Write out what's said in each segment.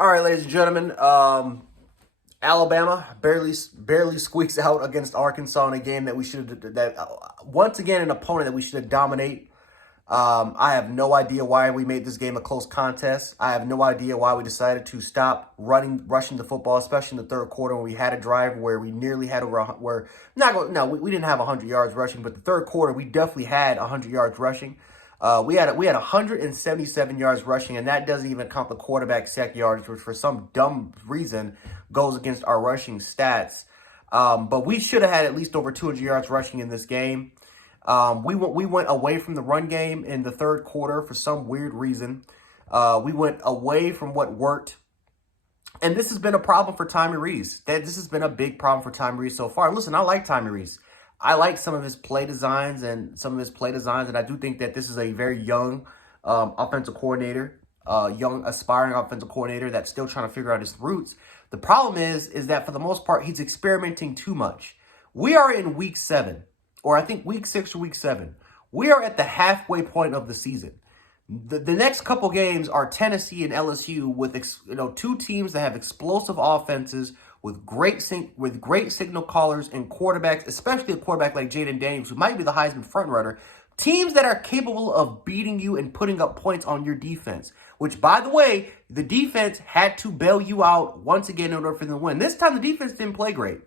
All right, ladies and gentlemen. Alabama barely squeaks out against Arkansas in a game that we should once again an opponent that we should dominate. I have no idea why we made this game a close contest. I have no idea why we decided to stop rushing the football, especially in the third quarter when we had a drive where we nearly had we didn't have 100 yards rushing, but the third quarter we definitely had 100 yards rushing. We had 177 yards rushing, and that doesn't even count the quarterback sack yards, which for some dumb reason goes against our rushing stats. But we should have had at least over 200 yards rushing in this game. We went away from the run game in the third quarter for some weird reason. We went away from what worked. And this has been a problem for Tommy Rees. This has been a big problem for Tommy Rees so far. Listen, I like Tommy Rees. I like some of his play designs, and I do think that this is a very young offensive coordinator, young aspiring offensive coordinator that's still trying to figure out his roots. The problem is that for the most part, he's experimenting too much. We are in week 7, or I think week 6 or week 7. We are at the halfway point of the season. The next couple games are Tennessee and LSU with two teams that have explosive offenses with great signal callers and quarterbacks, especially a quarterback like Jaden Daniels, who might be the Heisman frontrunner. Teams that are capable of beating you and putting up points on your defense, which, by the way, the defense had to bail you out once again in order for them to win. This time, the defense didn't play great.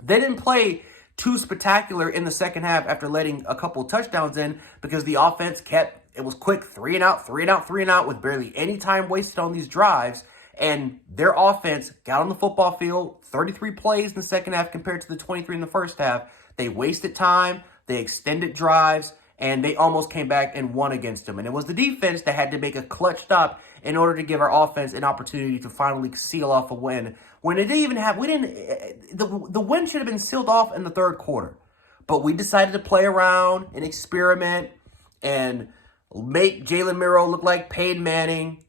They didn't play too spectacular in the second half after letting a couple of touchdowns in because the offense it was quick, 3 and out, 3 and out, 3 and out with barely any time wasted on these drives. And their offense got on the football field, 33 plays in the second half compared to the 23 in the first half. They wasted time, they extended drives, and they almost came back and won against them. And it was the defense that had to make a clutch stop in order to give our offense an opportunity to finally seal off a win. When it didn't even have, the win should have been sealed off in the third quarter. But we decided to play around and experiment and make Jalen Milroe look like Peyton Manning.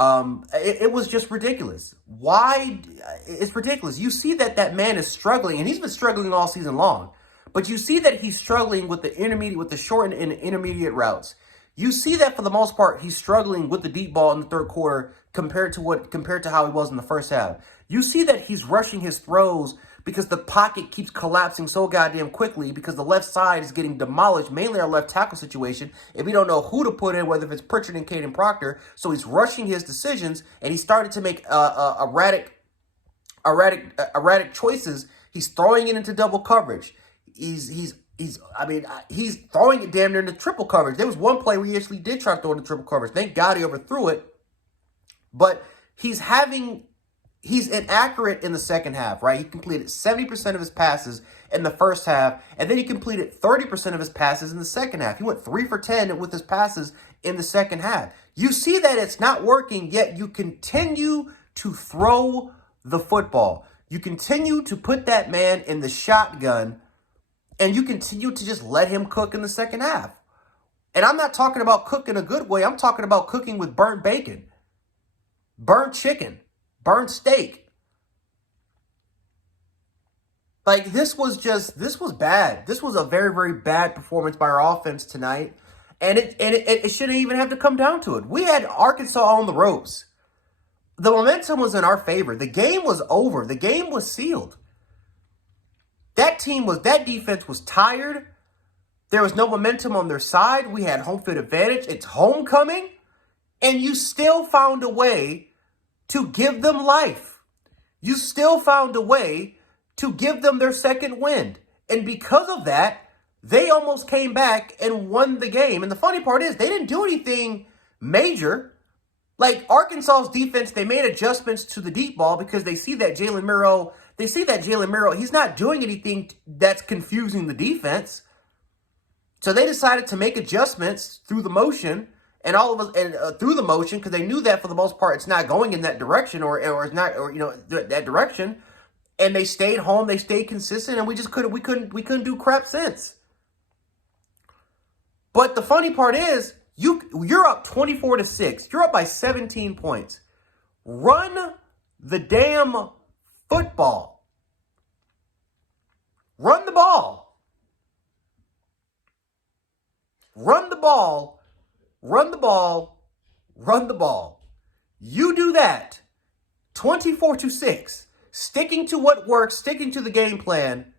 It was just ridiculous. Why? It's ridiculous. You see that man is struggling, and he's been struggling all season long. But you see that he's struggling with the short and intermediate routes. You see that for the most part, he's struggling with the deep ball in the third quarter compared to how he was in the first half. You see that he's rushing his throws because the pocket keeps collapsing so goddamn quickly because the left side is getting demolished, mainly our left tackle situation. If we don't know who to put in, whether it's Pritchard and Caden Proctor, so he's rushing his decisions, and he started to make erratic choices. He's throwing it into double coverage. He's throwing it damn near into triple coverage. There was one play where he actually did try to throw it into triple coverage. Thank God he overthrew it. But he's inaccurate in the second half, right? He completed 70% of his passes in the first half, and then he completed 30% of his passes in the second half. He went 3 for 10 with his passes in the second half. You see that it's not working, yet you continue to throw the football. You continue to put that man in the shotgun, and you continue to just let him cook in the second half. And I'm not talking about cooking a good way. I'm talking about cooking with burnt bacon, burnt chicken, burnt steak. Like, this was bad. This was a very, very bad performance by our offense tonight. And it shouldn't even have to come down to it. We had Arkansas on the ropes. The momentum was in our favor. The game was over. The game was sealed. That defense was tired. There was no momentum on their side. We had home field advantage. It's homecoming. And you still found a way to give them life. You still found a way to give them their second wind. And because of that, they almost came back and won the game. And the funny part is they didn't do anything major. Like Arkansas's defense, they made adjustments to the deep ball because they see that Jalen Milroe, he's not doing anything that's confusing the defense. So they decided to make adjustments through the motion through the motion because they knew that for the most part it's not going in that direction that direction. And they stayed home, they stayed consistent, and we couldn't do crap since. But the funny part is, you're up 24-6. You're up by 17 points. Run the damn football. Run the ball. Run the ball. Run the ball. Run the ball. You do that, 24-6, sticking to what works, sticking to the game plan.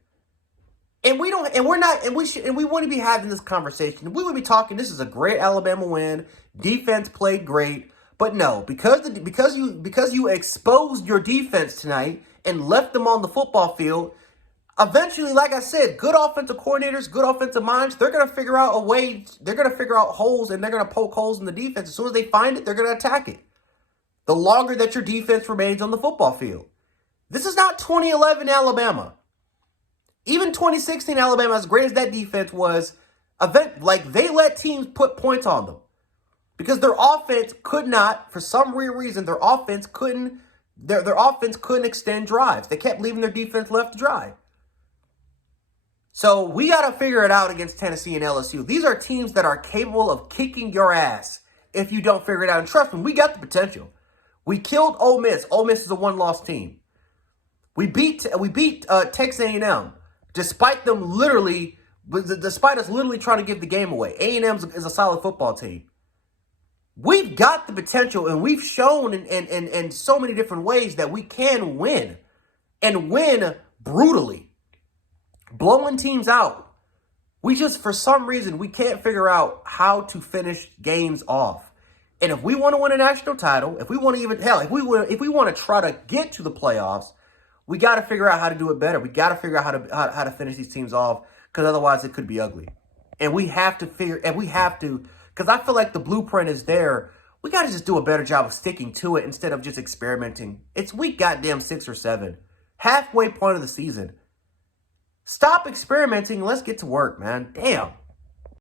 And we wouldn't be having this conversation. We would be talking, this is a great Alabama win. Defense played great. But no, because you exposed your defense tonight and left them on the football field, eventually, like I said, good offensive coordinators, good offensive minds, they're going to figure out a way, they're going to figure out holes, and they're going to poke holes in the defense. As soon as they find it, they're going to attack it. The longer that your defense remains on the football field. This is not 2011 Alabama. Even 2016 Alabama, as great as that defense was, they let teams put points on them. Because their offense could not, for some weird reason, their offense couldn't extend drives. They kept leaving their defense left to dry. So we got to figure it out against Tennessee and LSU. These are teams that are capable of kicking your ass if you don't figure it out. And trust me, we got the potential. We killed Ole Miss. Ole Miss is a one-loss team. We beat Texas A&M, despite us literally trying to give the game away. A&M is a solid football team. We've got the potential, and we've shown in so many different ways that we can win, and win brutally, blowing teams out. We just, for some reason, we can't figure out how to finish games off. And if we want to win a national title, if we want to try to get to the playoffs, we got to figure out how to do it better. We got to figure out how to finish these teams off, because otherwise it could be ugly. And we have to, because I feel like the blueprint is there. We got to just do a better job of sticking to it instead of just experimenting. It's week goddamn 6 or 7. Halfway point of the season. Stop experimenting. Let's get to work, man. Damn.